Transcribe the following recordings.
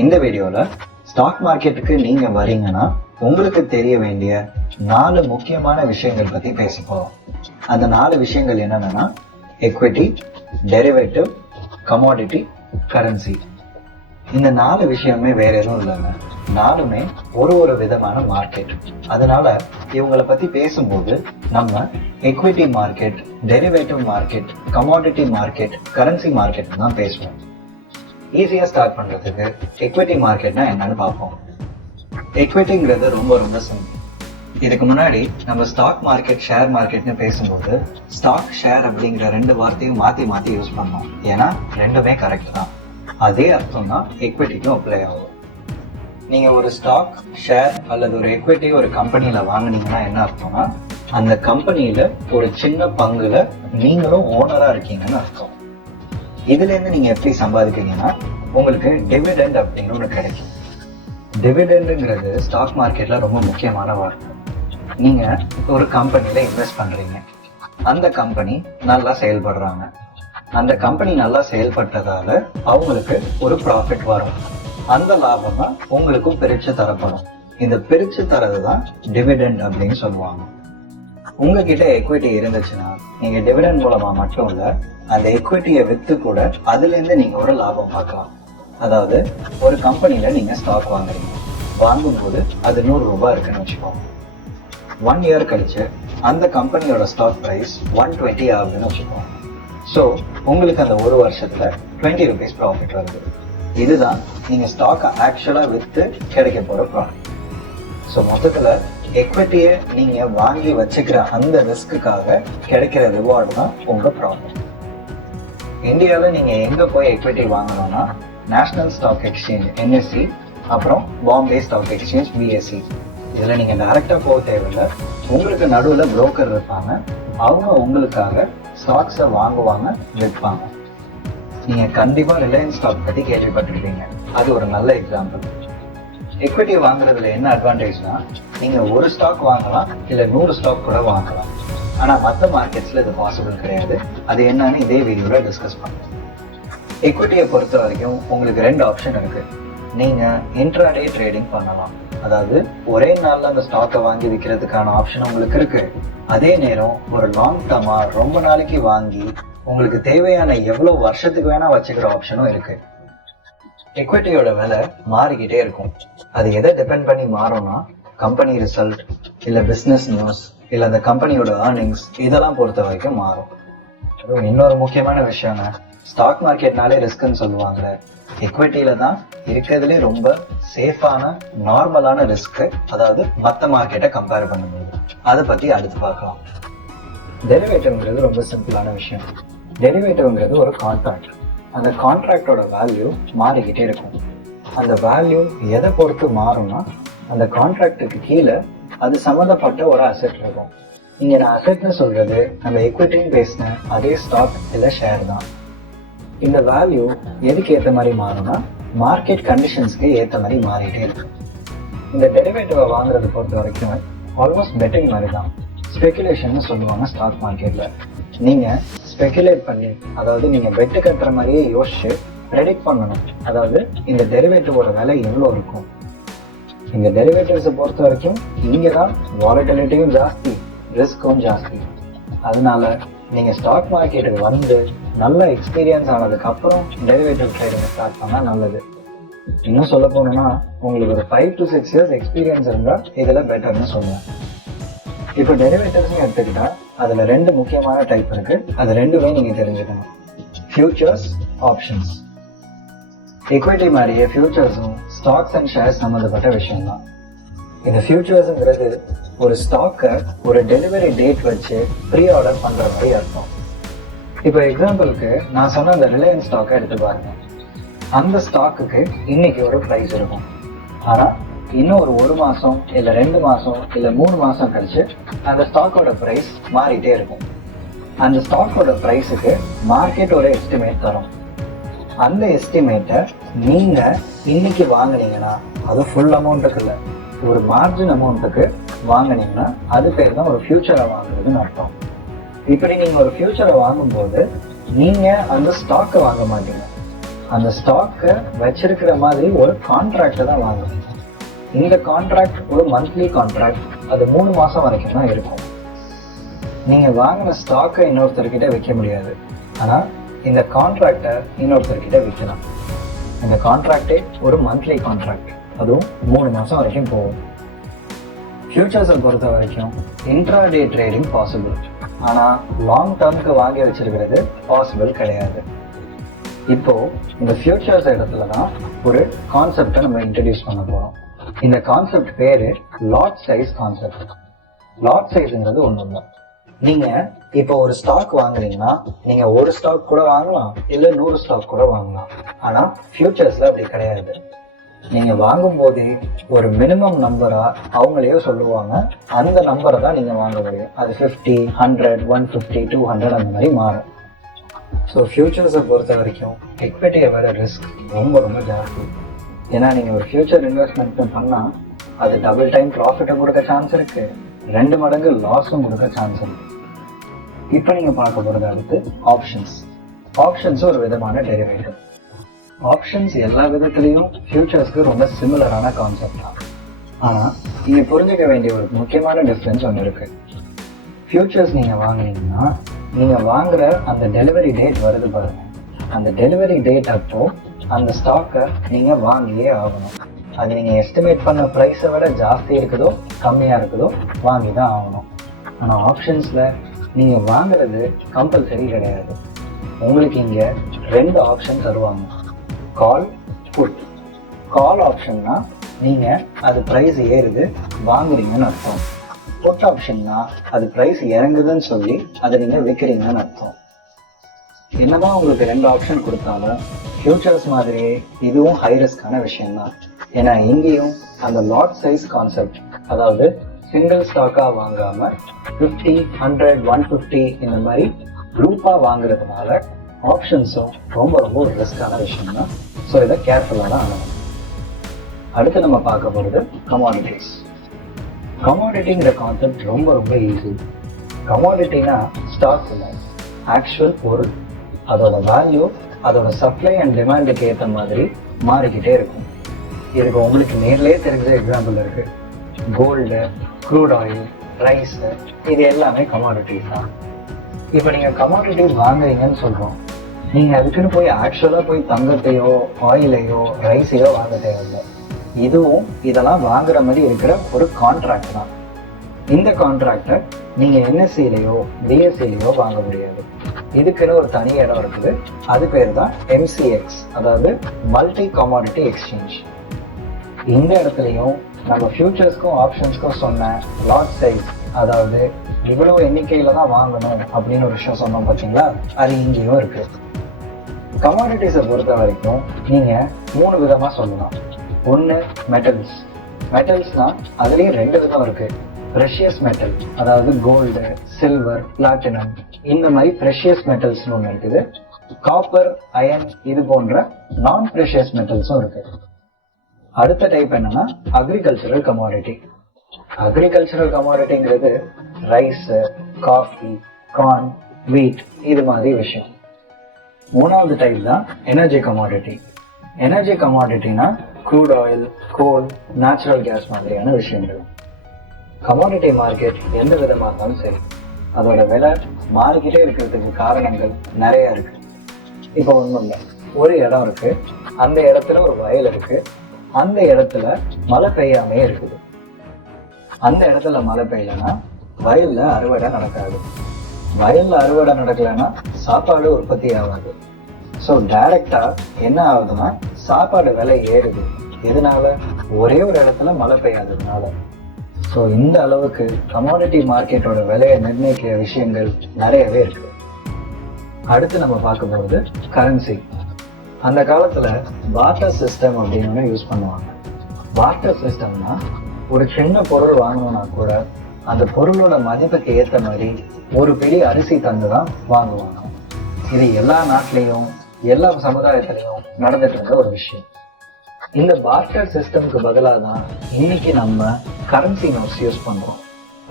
இந்த வீடியோல ஸ்டாக் மார்க்கெட்டுக்கு நீங்க வரீங்கன்னா உங்களுக்கு தெரிய வேண்டிய 4 முக்கியமான விஷயங்கள் பத்தி பேசப்போம். அந்த 4 விஷயங்கள் என்னன்னா எக்விட்டி, டெரிவேட்டிவ், கமாடிட்டி, கரன்சி. இந்த 4 விஷயமே வேற எதுவும் இல்லைங்க. 4மே ஒரு விதமான மார்க்கெட். அதனால இவங்களை பத்தி பேசும்போது நம்ம equity market, derivative market, commodity market, currency market தான் பேசுவோம். ஈஸியா ஸ்டார்ட் பண்றதுக்கு எக்விட்டி மார்க்கெட்னா என்னன்னு பார்ப்போம். எக்விட்டிங்கிறது ரொம்ப சிம்பிள். இதுக்கு முன்னாடி நம்ம ஸ்டாக் மார்க்கெட், ஷேர் மார்க்கெட்னு பேசும்போது ஸ்டாக், ஷேர் அப்படிங்கிற 2 வார்த்தையும் மாத்தி யூஸ் பண்ணோம். ஏன்னா ரெண்டுமே கரெக்ட் தான். அதே அர்த்தம் தான் எக்விட்டிக்கும் அப்ளை ஆகும். நீங்க ஒரு ஸ்டாக், ஷேர் அல்லது ஒரு எக்விட்டி ஒரு கம்பெனில வாங்குனீங்கன்னா என்ன அர்த்தம்னா அந்த கம்பெனியில ஒரு சின்ன பங்குல நீங்களும் ஓனரா இருக்கீங்கன்னு அர்த்தம். இதுல இருந்து நீங்க எப்படி சம்பாதிக்கிறீங்கன்னா உங்களுக்கு டிவிடெண்ட் அப்படின்னு ஒன்று கிடைக்கும். டிவிடெண்டுங்கிறது ஸ்டாக் மார்க்கெட்ல ரொம்ப முக்கியமான வார்த்தை. நீங்க ஒரு கம்பெனில இன்வெஸ்ட் பண்றீங்க, அந்த கம்பெனி நல்லா செயல்படுறாங்க, அந்த கம்பெனி நல்லா செயல்பட்டதால அவங்களுக்கு ஒரு ப்ராஃபிட் வரும். அந்த லாபம் தான் உங்களுக்கும் பிரிச்சு தரப்படும். இந்த பிரிச்சு தரது தான் டிவிடெண்ட் அப்படின்னு சொல்லுவாங்க. உங்ககிட்ட எக்விட்டி இருந்துச்சுன்னா நீங்க டிவிடெண்ட் மூலமா மட்டும் இல்ல, அந்த எக்விட்டியை வித்து கூட அதுல இருந்து நீங்க ஒரு லாபம் பார்க்கலாம். அதாவது ஒரு கம்பெனில நீங்க ஸ்டாக் வாங்குறீங்க, வாங்கும்போது அது 100 ரூபாய் இருக்குன்னு வச்சுக்கோங்க. 1 இயர் கழிச்சு அந்த கம்பெனியோட ஸ்டாக் பிரைஸ் 120 ஆகுதுன்னு வச்சுக்கோங்க. ஸோ உங்களுக்கு அந்த ஒரு வருஷத்துல 20 rupees ப்ராஃபிட் வருது. இதுதான் நீங்க ஸ்டாக் ஆக்சுவலா வித்து கிடைக்க போற ப்ராஃபிட். ஸோ மொத்தத்துல எக்விட்டியை நீங்க வாங்கி வச்சுக்கிற அந்த ரிஸ்க்குக்காக கிடைக்கிற ரிவார்டு தான் உங்க ப்ராஃபிட். இந்தியாவில் நீங்க எங்க போய் எக்விட்டி வாங்கணும்னா நேஷனல் ஸ்டாக் எக்ஸ்சேஞ்ச் NSE, அப்புறம் பாம்பே ஸ்டாக் எக்ஸ்சேஞ்ச் BSE. இதுல நீங்க டைரக்டா போக தேவையில்லை. உங்களுக்கு நடுவுல புரோக்கர் இருப்பாங்க. அவங்க உங்களுக்காக ஸ்டாக்ஸை வாங்குவாங்க, விற்பாங்க. நீங்க கண்டிப்பா ரிலையன்ஸ் ஸ்டாக் பத்தி கேள்விப்பட்டிருப்பீங்க. அது ஒரு நல்ல எக்ஸாம்பிள். எக்விட்டி வாங்குறதுல என்ன அட்வான்டேஜ்னா நீங்க ஒரு ஸ்டாக் வாங்கலாம், இல்ல 100 ஸ்டாக் கூட வாங்கலாம். ஆனா மற்ற மார்க்கெட்ஸ்ல இது பாசிபிள் கிடையாது. அது என்னன்னு இதே வீடியோல டிஸ்கஸ் பண்ணுவோம். எக்விட்டியை பொறுத்த வரைக்கும் உங்களுக்கு 2 ஆப்ஷன் இருக்கு. நீங்க இன்ட்ராடே ட்ரேடிங் பண்ணலாம். அதாவது ஒரே நாள்ல அந்த ஸ்டாக்கை வாங்கி விற்கிறதுக்கான ஆப்ஷன் உங்களுக்கு இருக்கு. அதே நேரம் ஒரு லாங் டர்மா ரொம்ப நாளைக்கு வாங்கி உங்களுக்கு தேவையான எவ்வளவு வருஷத்துக்கு வேணா வச்சுக்கிற ஆப்ஷனும் இருக்கு. எக்விட்டியோட விலை மாறிக்கிட்டே இருக்கும். அது எதை டிபெண்ட் பண்ணி மாறும்னா கம்பெனி ரிசல்ட், இல்ல பிசினஸ் நியூஸ், இல்ல அந்த கம்பெனியோட ஏர்னிங்ஸ், இதெல்லாம் பொறுத்த வரைக்கும் மாறும். இன்னொரு முக்கியமான விஷயங்க, ஸ்டாக் மார்க்கெட்னாலே ரிஸ்க்னு சொல்லுவாங்க. எக்விட்டியில தான் இருக்கிறதுலே ரொம்ப சேஃபான நார்மலான ரிஸ்க். அதாவது மற்ற மார்க்கெட்டை கம்பேர் பண்ணும்போது அதை பத்தி அடுத்து பார்க்கலாம். டெரிவேட்டிவ்ங்கிறது ரொம்ப சிம்பிளான விஷயம். டெரிவேட்டிவ்ங்கிறது ஒரு கான்ட்ராக்ட். அந்த கான்ட்ராக்டோட வேல்யூ மாறிக்கிட்டே இருக்கும். அந்த வேல்யூ எதை பொறுத்து மாறும்னா அந்த கான்ட்ராக்டுக்கு கீழே அது சம்மந்தப்பட்ட ஒரு அசெட் இருக்கும். இங்க நான் அசெட்னு சொல்றது நம்ம எக்விட்டின்னு பேசின அதே ஸ்டாக் இல்ல ஷேர் தான். இந்த வேல்யூ எதுக்கு ஏற்ற மாதிரி மாறும்னா மார்க்கெட் கண்டிஷன்ஸ்க்கு ஏற்ற மாதிரி மாறிட்டே இருக்கு. இந்த டெரிவேட்டிவை வாங்குறது பொறுத்த வரைக்கும் ஆல்மோஸ்ட் பெட்டிங் மாதிரி தான். ஸ்பெகுலேஷன் சொல்லுவாங்க ஸ்டாக் மார்க்கெட்ல. நீங்க ஸ்பெகுலேட் பண்ணி, அதாவது நீங்க பெட்டு கட்டுற மாதிரியே யோசிச்சு ப்ரெடிக்ட் பண்ணணும். அதாவது இந்த டெரிவேட்டிவோட விலை எவ்வளவு இருக்கும். இந்த டெரிவேட்டிவ்ஸை பொறுத்த வரைக்கும் இங்க தான் வாலட்டிலிட்டியும் ஜாஸ்தி, ரிஸ்க்கும் ஜாஸ்தி. அதனால நீங்க ஸ்டாக் மார்க்கெட்டுக்கு வந்து நல்ல எக்ஸ்பீரியன்ஸ் ஆனதுக்கு அப்புறம் டெரிவேட்டிவ் ட்ரேடிங் ஸ்டார்ட் பண்ணா நல்லது. இன்னும் சொல்ல போனோம்னா உங்களுக்கு ஒரு 5 to 6 years எக்ஸ்பீரியன்ஸ் இருந்தா இதுல பெட்டர்னு சொல்லுவேன். இப்போ டெரிவேட்டிவ்ஸ் எடுத்துக்கிட்டா அதுல 2 முக்கியமான டைப் இருக்கு. அது 2மே நீங்க தெரிஞ்சுக்கணும். Features, options. எக்விட்டி மாதிரியே ஃபியூச்சர்ஸும் ஸ்டாக்ஸ் அண்ட் ஷேர்ஸ் சம்பந்தப்பட்ட விஷயம் தான். இந்த ஃபியூச்சர்ஸ்ங்கிறது ஒரு ஸ்டாக்கை ஒரு டெலிவரி டேட் வச்சு ப்ரீ ஆர்டர் பண்ற மாதிரி அர்த்தம். இப்போ எக்ஸாம்பிளுக்கு நான் சொன்ன அந்த ரிலையன்ஸ் ஸ்டாக்கை எடுத்து பாருங்க. அந்த ஸ்டாக்குக்கு இன்னைக்கு ஒரு பிரைஸ் இருக்கும். ஆனா இன்னும் ஒரு மாசம் இல்ல 2 மாசம் இல்ல 3 மாசம் கழிச்சு அந்த ஸ்டாக்கோட பிரைஸ் மாறிட்டே இருக்கும். அந்த ஸ்டாக்கோட பிரைஸுக்கு மார்க்கெட் ஒரு எஸ்டிமேட் தரும். அந்த எஸ்டிமேட்டை நீங்க இன்னைக்கு வாங்கினீங்கன்னா அது ஃபுல் அமௌண்ட்டுக்கு இல்லை, ஒரு மார்ஜின் அமௌண்ட்டுக்கு வாங்கினீங்கன்னா அது பேர் தான் ஒரு ஃபியூச்சரை வாங்குறதுன்னு அர்த்தம். இப்படி நீங்க ஒரு ஃபியூச்சரை வாங்கும்போது நீங்க அந்த ஸ்டாக்கை வாங்க மாட்டீங்க, அந்த ஸ்டாக்கை வச்சிருக்கிற மாதிரி ஒரு கான்ட்ராக்டை தான் வாங்கணும். இந்த கான்ட்ராக்ட் ஒரு மந்த்லி கான்ட்ராக்ட், அது 3 மாசம் வரைக்கும் தான் இருக்கும். நீங்க வாங்கின ஸ்டாக்கை இன்னொருத்தர்கிட்ட விற்க முடியாது, ஆனா இந்த கான்ட்ராக்டை இன்னொருத்தர்கிட்ட விற்கலாம். இந்த கான்ட்ராக்டே ஒரு மந்த்லி கான்ட்ராக்ட், அதுவும் 3 மாசம் வரைக்கும் போகும். ஃபியூச்சர்ஸை பொறுத்த வரைக்கும் இன்ட்ராடே ட்ரேடிங் பாசிபிள், ஆனா லாங் டேர்முக்கு வாங்கி வச்சிருக்கிறது பாசிபிள் கிடையாது. இப்போ இந்த ஃபியூச்சர்ஸ் இடத்துல தான் ஒரு கான்செப்டை நம்ம இன்ட்ரடியூஸ் பண்ண போறோம். இந்த கான்செப்ட் பேரு லாட் சைஸ் கான்செப்ட். லாட் சைஸ்ங்கிறது ஒண்ணும் இல்லை. நீங்க இப்போ ஒரு ஸ்டாக் வாங்குறீங்கன்னா நீங்க ஒரு ஸ்டாக் கூட வாங்கலாம், இல்ல 100 ஸ்டாக் கூட வாங்கலாம். ஆனா ஃபியூச்சர்ஸ்ல அப்படி கிடையாது. நீங்க வாங்கும் போதே ஒரு மினிமம் நம்பரா அவங்களே சொல்லுவாங்க, அந்த நம்பரை தான் நீங்க வாங்க முடியும். அது 50, 100, 150, 200 அந்த மாதிரி மாறும். ஸோ ஃபியூச்சர்ஸை பொறுத்த வரைக்கும் எக்விட்டியை விட ரிஸ்க் ரொம்ப ரொம்ப ஜாஸ்தி. ஏன்னா நீங்கள் ஒரு ஃபியூச்சர் இன்வெஸ்ட்மெண்ட் பண்ணால் அது டபுள் டைம் ப்ராஃபிட்டும் கொடுக்க சான்ஸ் இருக்கு, 2 மடங்கு லாஸும் கொடுக்க சான்ஸ் இருக்கு. இப்போ நீங்கள் பார்க்க போகிறது அடுத்து ஆப்ஷன்ஸ். ஆப்ஷன்ஸ் ஒரு விதமான டெரிவேட்டிவ். ஆப்ஷன்ஸ் எல்லா விதத்துலையும் ஃபியூச்சர்ஸ்க்கு ரொம்ப சிமிலரான கான்செப்ட் தான். ஆனால் இங்கே புரிஞ்சுக்க வேண்டிய ஒரு முக்கியமான டிஃப்ரென்ஸ் ஒன்று இருக்கு. ஃபியூச்சர்ஸ் நீங்கள் வாங்கினீங்கன்னா நீங்கள் வாங்குற அந்த டெலிவரி டேட் வருது பாருங்க, அந்த டெலிவரி டேட் அப்போ அந்த ஸ்டாக்கை நீங்கள் வாங்கியே ஆகணும். அது நீங்கள் எஸ்டிமேட் பண்ண ப்ரைஸை விட ஜாஸ்தி இருக்குதோ கம்மியாக இருக்குதோ வாங்கி தான் ஆகணும். ஆனால் ஆப்ஷன்ஸில் நீங்கள் வாங்குறது கம்பல்சரி கிடையாது. உங்களுக்கு இங்கே 2 ஆப்ஷன் தருவாங்க, கால், புட். கால் ஆப்ஷன்னா நீங்கள் அது ப்ரைஸ் ஏறுது வாங்குறீங்கன்னு அர்த்தம். புட் ஆப்ஷன்னா அது ப்ரைஸ் இறங்குதுன்னு சொல்லி அதை நீங்கள் விற்கிறீங்கன்னு அர்த்தம். என்னதான் உங்களுக்கு 2 ஆப்ஷன் கொடுத்தாலும் ஃபியூச்சர்ஸ் மாதிரியே இதுவும் ஹை ரிஸ்கான விஷயம்தான். ஏன்னா இங்கேயும் அந்த லாட் சைஸ் கான்செப்ட், அதாவது சிங்கிள் ஸ்டாக்கா வாங்காம 50, 100, 150 இந்த மாதிரி குரூப்பா வாங்குறதுனால ஆப்ஷன்ஸும் ரொம்ப ரொம்ப ஒரு ரிஸ்கான விஷயம் தான். ஸோ இதை கேர்ஃபுல்லாக தான் ஆகணும். அடுத்து நம்ம பார்க்க போகிறது கமாடிட்டிஸ். கமாடிட்டிங்கிற கான்செப்ட் ரொம்ப ரொம்ப ஈஸி. கமாடிட்டினா ஸ்டாக் இல்லை, ஆக்சுவல் பொருள். அதோட வேல்யூ அதோட சப்ளை அண்ட் டிமாண்டுக்கு ஏற்ற மாதிரி மாறிக்கிட்டே இருக்கும். இதுக்கு உங்களுக்கு நேர்லேயே தெரிஞ்ச எக்ஸாம்பிள் இருக்கு. கோல்டு, க்ரூட் ஆயில், ரைஸ், இது எல்லாமே கமாடிட்டிஸ் தான். இப்போ நீங்கள் கமாடிட்டிஸ் வாங்குறீங்கன்னு சொல்கிறோம், நீங்கள் அதுக்குன்னு போய் ஆக்சுவலாக போய் தங்கத்தையோ ஆயிலையோ ரைஸையோ வாங்க தேவையில்லை. இதுவும் இதெல்லாம் வாங்குற மாதிரி இருக்கிற ஒரு கான்ட்ராக்ட் தான். இந்த கான்ட்ராக்டை நீங்கள் என்எஸ்சிலையோ பிஎஸ்சிலையோ வாங்க முடியாது. இதுக்குன்னு ஒரு தனி இடம் இருக்குது, அது பேர் தான் MCX, அதாவது மல்டி கமாடிட்டி எக்ஸ்சேஞ்ச். இந்த இடத்துலையும் நம்ம ஃபியூச்சர்ஸ்க்கும் ஆப்ஷன்ஸ்க்கும் சொன்ன லாட் சைஸ், அதாவது இவ்வளோ எண்ணிக்கையில தான் வாங்கணும் அப்படின்னு ஒரு விஷயம் சொன்னோம் பார்த்தீங்களா, அது இங்கேயும் இருக்கு. கமாடிட்டிஸை பொறுத்த வரைக்கும் நீங்க 3 விதமா சொல்லலாம். ஒன்று மெட்டல்ஸ். மெட்டல்ஸ்னா அதுலேயும் 2 விதம் இருக்கு. ப்ரெஷியஸ் மெட்டல், அதாவது கோல்டு, சில்வர், பிளாட்டினம், இந்த மாதிரி ப்ரெஷியஸ் மெட்டல்ஸ்னு ஒன்று இருக்குது. காப்பர், அயன், இது போன்ற நான் ப்ரெஷியஸ் மெட்டல்ஸும் இருக்கு. அடுத்த டைப் என்னன்னா அக்ரிகல்ச்சரல் கமாடிட்டி. அக்ரிகல்ச்சரல் கமாடிட்டிங்கிறது ரைஸ், காஃபி, கார்ன், வீட், இது மாதிரி விஷயம். 3வது டைப் தான் எனர்ஜி கமாடிட்டி. எனர்ஜி கமாடிட்டினா crude oil, coal, natural gas மாதிரியான விஷயங்கள். கமாடிட்டி மார்க்கெட் எந்த விதமாக இருந்தாலும் சரி, அதோட விலை மாறிக்கிட்டே இருக்கிறதுக்கு காரணங்கள் நிறைய இருக்கு. இப்போ ஒன்றும் இல்லை, ஒரு இடம் இருக்கு, அந்த இடத்துல ஒரு வயல் இருக்கு, அந்த இடத்துல மழை பெய்யாமே இருக்குது. அந்த இடத்துல மழை பெய்யலன்னா வயல்ல அறுவடை நடக்காது. வயல்ல அறுவடை நடக்கலைன்னா சாப்பாடு உற்பத்தி ஆகாது. ஸோ டைரக்டா என்ன ஆகுதுன்னா சாப்பாடு விலை ஏறுது. எதனால? ஒரே ஒரு இடத்துல மழை பெய்யாததுனால. ஸோ இந்த அளவுக்கு கமாடிட்டி மார்க்கெட்டோட விலையை நிர்ணயிக்கிற விஷயங்கள் நிறையவே இருக்கு. அடுத்து நம்ம பார்க்க போகிறது கரன்சி. அந்த காலத்துல பார்ட்டர் சிஸ்டம் அப்படின்னு யூஸ் பண்ணுவாங்க. பார்ட்டர் சிஸ்டம்னா ஒரு சின்ன பொருள் வாங்கணும்னா கூட அந்த பொருளோட மதிப்புக்கு ஏற்ற மாதிரி ஒரு பெரிய அரிசி தந்து தான் வாங்குவாங்க. இது எல்லா நாட்டிலையும் எல்லா சமுதாயத்திலையும் நடந்துட்டு இருந்த ஒரு விஷயம். இந்த பார்ட்டர் சிஸ்டம்க்கு பதிலாக தான் இன்னைக்கு நம்ம கரன்சி நோட்ஸ் யூஸ் பண்றோம்.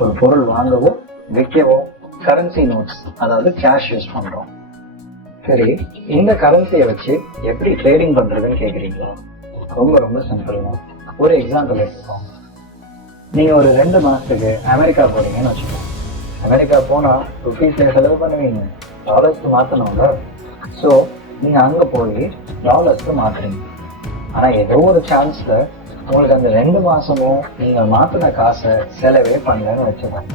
ஒரு பொருள் வாங்கவோ விற்கவோ கரன்சி நோட்ஸ், அதாவது கேஷ் யூஸ் பண்றோம். சரி, இந்த கரன்சியை வச்சு எப்படி ட்ரேடிங் பண்றதுன்னு கேக்குறீங்களா? ரொம்ப ரொம்ப சிம்பிள் தான். ஒரு எக்ஸாம்பிள் எடுத்துக்கோங்க. நீங்க ஒரு 2 மாசத்துக்கு அமெரிக்கா போறீங்கன்னு வச்சுக்கோங்க. அமெரிக்கா போனா ருபீஸ்ல செலவு பண்ணுவீங்க, டாலர்ஸ்க்கு மாத்தணும்ல. ஸோ நீங்க அங்க போய் டாலர்ஸ்க்கு மாத்துறீங்க. ஆனா ஏதோ ஒரு சான்ஸ்ல உங்களுக்கு அந்த 2 மாசமும் நீங்க மாத்தின காசை செலவே பண்ணலன்னு வச்சுக்கோங்க.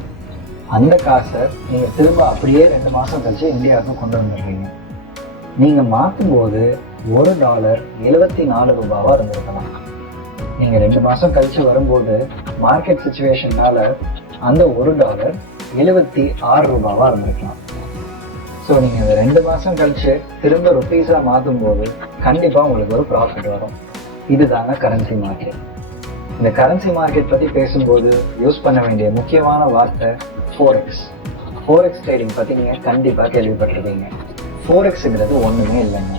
அந்த காசை நீங்க திரும்ப அப்படியே 2 மாசம் கழிச்சு இந்தியாவுக்கு கொண்டு வந்துடுறீங்க. நீங்க மாற்றும் போது $1 74 ரூபாவா இருந்திருக்கலாம். நீங்க 2 மாசம் கழிச்சு வரும்போது மார்க்கெட் சிச்சுவேஷனால அந்த $1 76 ரூபாவா இருந்திருக்கலாம். ஸோ நீங்க இந்த 2 மாசம் கழிச்சு திரும்ப ருபீஸா மாற்றும் போது கண்டிப்பா உங்களுக்கு ஒரு ப்ராஃபிட் வரும். இதுதாங்க கரன்சி மார்க்கெட். இந்த கரன்சி மார்க்கெட் பத்தி பேசும்போது யூஸ் பண்ண வேண்டிய முக்கியமான வார்த்தை ஃபோரெக்ஸ். ஃபோரெக்ஸ் ட்ரேடிங் பத்தி நீங்க கண்டிப்பா கேள்விப்பட்டிருப்பீங்க. ஃபோரெக்ஸ்ங்கிறது ஒண்ணுமே இல்லைங்க.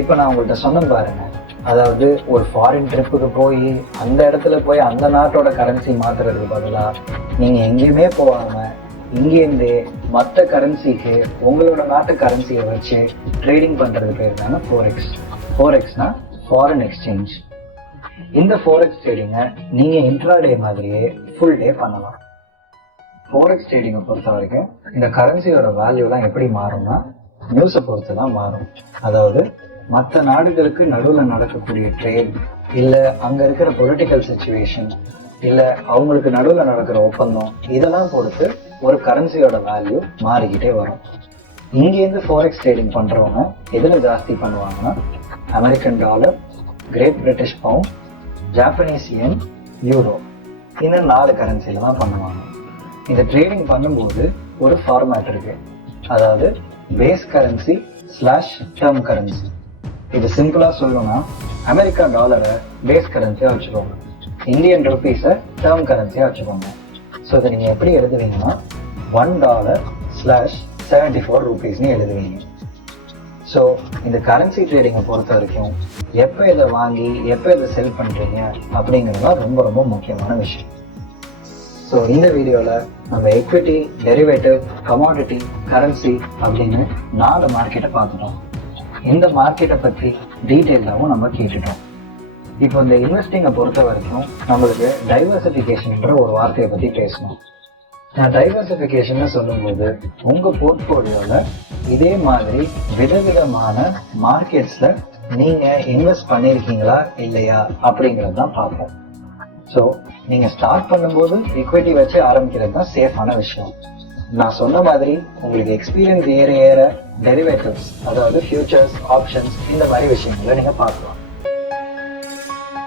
இப்ப நான் உங்கள்கிட்ட சொன்ன பாருங்க, அதாவது ஒரு ஃபாரின் ட்ரிப்புக்கு போய் அந்த இடத்துல போய் அந்த நாட்டோட கரன்சி மாத்துறதுக்கு பதிலா நீங்க எங்கேயுமே போகாம இங்கேருந்தே மற்ற கரன்சிக்கு உங்களோட நாட்டு கரன்சியை வச்சு ட்ரேடிங் பண்றது பேர் தாங்க ஃபோரெக்ஸ். ஃபோரெக்ஸ்னா ஃபாரின் எக்ஸ்சேஞ்ச். இந்த ஃபோரெக்ஸ் ட்ரேடிங்கை நீங்க இன்ட்ராடே மாதிரியே ஃபுல் டே பண்ணலாம். ஃபோரெக்ஸ் ட்ரேடிங்கை பொறுத்த வரைக்கும் இந்த கரன்சியோட வேல்யூலாம் எப்படி மாறும்னா நியூஸை பொறுத்து தான் மாறும். அதாவது மற்ற நாடுகளுக்கு நடுவில் நடக்கக்கூடிய ட்ரேட், இல்லை அங்கே இருக்கிற பொலிட்டிக்கல் சிச்சுவேஷன், இல்லை அவங்களுக்கு நடுவில் நடக்கிற ஒப்பந்தம், இதெல்லாம் பொறுத்து ஒரு கரன்சியோட வேல்யூ மாறிக்கிட்டே வரும். இங்கேருந்து ஃபோரெக்ஸ் ட்ரேடிங் பண்ணுறவங்க எதில் ஜாஸ்தி பண்ணுவாங்கன்னா American dollar, great British pound, Japanese yen, euro, இந்த 4 கரன்சியில தான் பண்ணுவாங்க. இந்த ட்ரேடிங் பண்ணும்போது ஒரு ஃபார்மேட் இருக்கு. அதாவது பேஸ் கரன்சி / டேர்ம் கரன்சி. இது சிம்பிளா சொல்லணும்னா அமெரிக்கா டாலரை பேஸ் கரன்சியா வச்சுக்கோங்க, இந்தியன் ருபீஸை டேர்ம் கரன்சியா வச்சுக்கோங்க. ஸோ இதை நீங்க எப்படி எழுதுவீங்கன்னா $1 / 74 rupeesன்னு எழுதுவீங்க. ஸோ இந்த கரன்சி ட்ரேடிங்கை பொறுத்த வரைக்கும் எப்போ இதை வாங்கி எப்போ இதை செல் பண்றீங்க அப்படிங்கிறது ரொம்ப ரொம்ப முக்கியமான விஷயம். ஸோ இந்த வீடியோவில் நம்ம எக்விட்டி, டெரிவேட்டிவ், கமாடிட்டி, கரன்சி அப்படின்னு 4 மார்க்கெட்டை பார்த்துட்டோம். இந்த மார்க்கெட்டை பற்றி டீட்டெயிலாகவும் நம்ம கேட்டுட்டோம். இப்போ இந்த இன்வெஸ்டிங்கை பொறுத்த வரைக்கும் நம்மளுக்கு டைவர்சிஃபிகேஷன்ற ஒரு வார்த்தையை பற்றி பேசணும். நான் டைவர்சிஃபிகேஷன் சொல்லும்போது உங்கள் போர்ட்ஃபோலியோவில் இதே மாதிரி விதவிதமான மார்க்கெட்ஸில் நீங்கள் இன்வெஸ்ட் பண்ணியிருக்கீங்களா இல்லையா அப்படிங்கிறது தான் பார்ப்போம். ஸோ நீங்க ஸ்டார்ட் பண்ணும்போது ஈக்விட்டி வச்சு ஆரம்பிக்கிறது தான் சேஃபான விஷயம். நான் சொன்ன மாதிரி உங்களுக்கு எக்ஸ்பீரியன்ஸ் ஏற டெரிவேட்டிவ்ஸ், அதாவது ஃபியூச்சர்ஸ், ஆப்ஷன்ஸ், இந்த மாதிரி விஷயங்களை நீங்க பார்க்கலாம்.